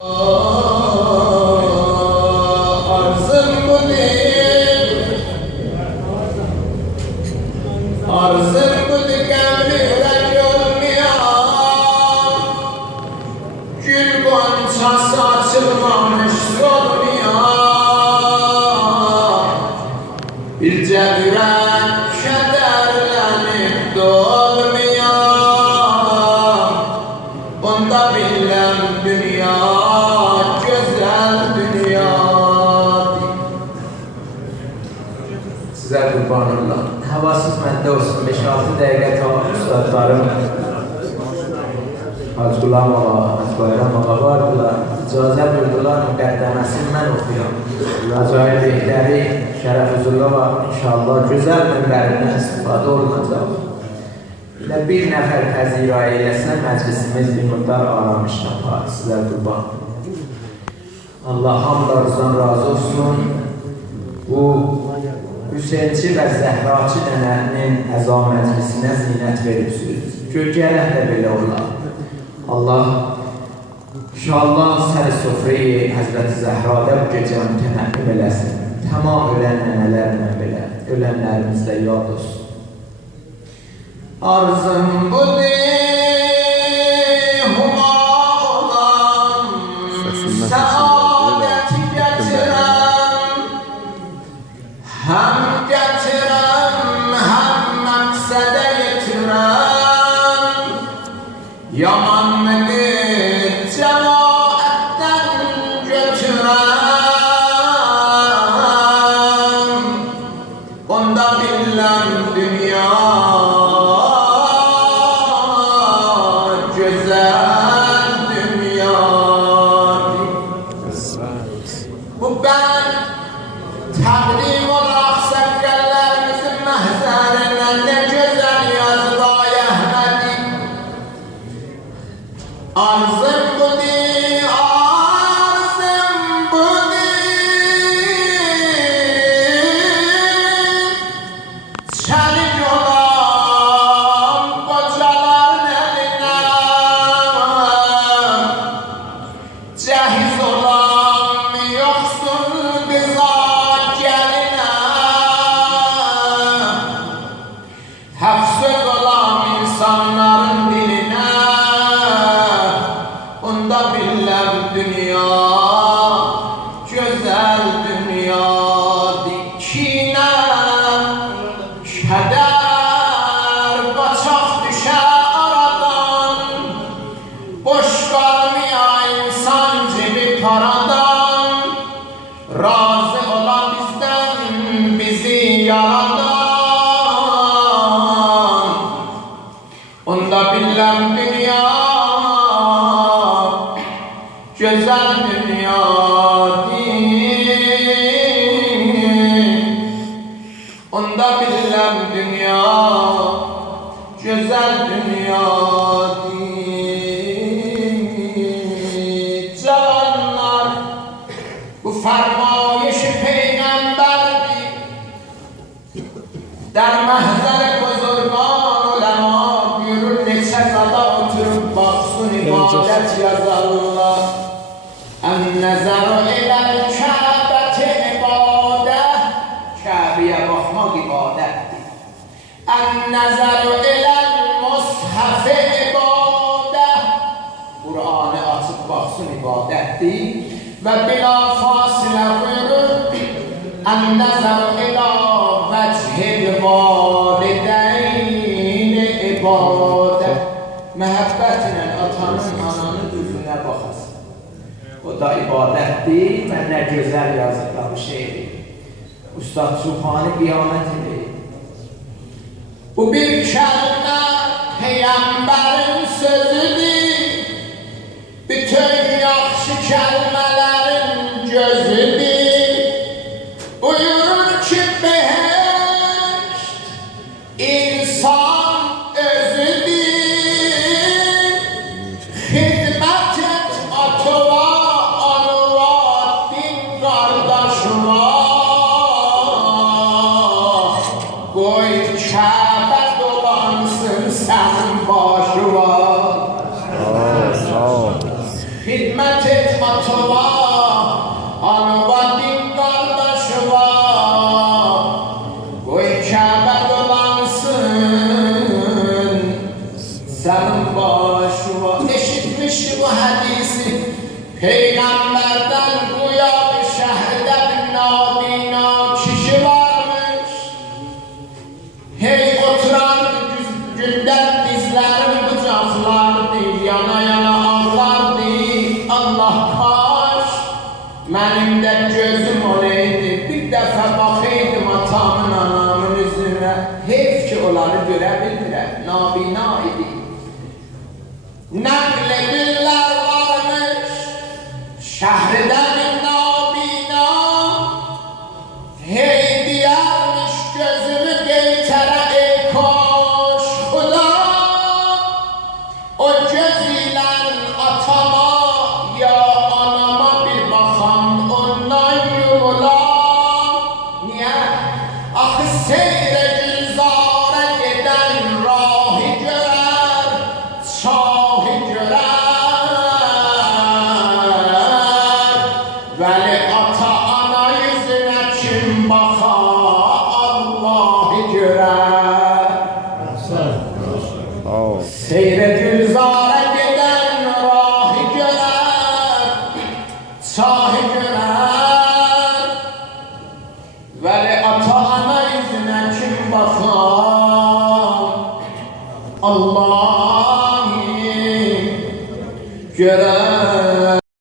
Arzım bu değil, arzım bu dikenliğden olmayan, gül gonçası açılmamış solmayan, bir cevren kederlenip dolmayan, onda bilmem dünya. Sizə qurban Allah. Havasız məndə olsun 5-6 dəqiqə tam ustadlarım Hacı Qulam ağa, Hacı Bayram ağa vardılar. İcazə buyurdular, müqəddəməsini mən oxuyam. Acayip Ehdəri, Şərəfuzullah ağa inşallah gözəl mənbərindən istifadə olunacaq. Elə bir nəfər pəzira eləsə məclisimiz bir müqdar aramış tapar. Sizə qurban. Allah hamılarınızdan razı olsun. Bu Hüseynçi və Zəhraçı dənərinin əza məclisinə zinət veribsiniz. Gölgələr də belə olar. Allah inşallah sər-i sofreyi Həzrəti Zəhrada bu gecə mütənəqqib eləsin. Tamam ölən nənələrlə belə, ölənlərimiz də yad olsun. Arzım bu değil, huma olan, saadeti getiren, hem getiren, hem maksada yetiren, yaman mıdır cemaatten götüren, onda bilmem dünya. Güzel dünya. Bu ben takdim olarak sakkallerimizin mehzerine ne güzel yazdı ay Ahmedi. Arzım bu değil, arzım bu değil. Çelik olan kocaların eline, cehiz olan yoksul kıza geline, hafsız olan insanların diline, onda bilmem dünya, güzel dünya dikine, keder kaçak düşer aradan, boş kalmaya insan cebi paradan, razı ola bizden bizi yaradan, onda bilmem dünya, güzel dünya değil, onda bilmem dünya, güzel dünya değil. Cavanlar bu fermayışı peygamberdi, der mahzere buzurgan ulema yürür neçe kada oturup baksın ibadet yazarlar. En-nezaru ilel Kâbeti ibadet, Kâbe'ye bakmak ibadettir. En-nezaru ilel mushafi ibadet, Kur'an'ı açıp baksın ibadettir. Ve bila fasile buyurur, en-nezaru ila vechil valideyni ibadet. Məhəbbətinlə atanın, ananın üzünə baxasın. O da ibadətdir və nə gözəl yazıqlar bir şeydir. Ustad Subhani qiyamət edir. Bu bir kəlmə Peyğəmbərin sözüdür. Bütün yaxşı kəlmələrin gözüdür. Buyurur ki behişt insan özüdür. Hizmet et atıva anıva din kardeşime. Koy Kabe dolansın sen başıma. Sağ ol. Hizmet et etme tova, anvadin kardeşi var. Koy Kabe dolansın, senin başı var. Eşitmiş bu hadisi, Peygamberden güya bir şehirde bir nabina kişi varmış. Hey oturan günden dizlerim bıçaklardı, yana yana ağlardı. Allah kaş, benim de gözüm olaydı. Bir defa bakaydım atamın anamın yüzüne. Heyf ki onları görebildiler, nabina idi. Naklediller varmış, şehride bir nabina. Hey diyermiş gözümü geytere ey koş Huda. O gözüyle atama ya anama bir bakan ondan yumula. Niye? Ah seyre gülzara giden rahi görer, şahi görer. Veli ata ana yüzüne kim bakar, Allah'ı görer. Seyre gülzara giden rahi görer, şahi görer. Veli ata ana yüzüne kim bakar, Allah'ı görer.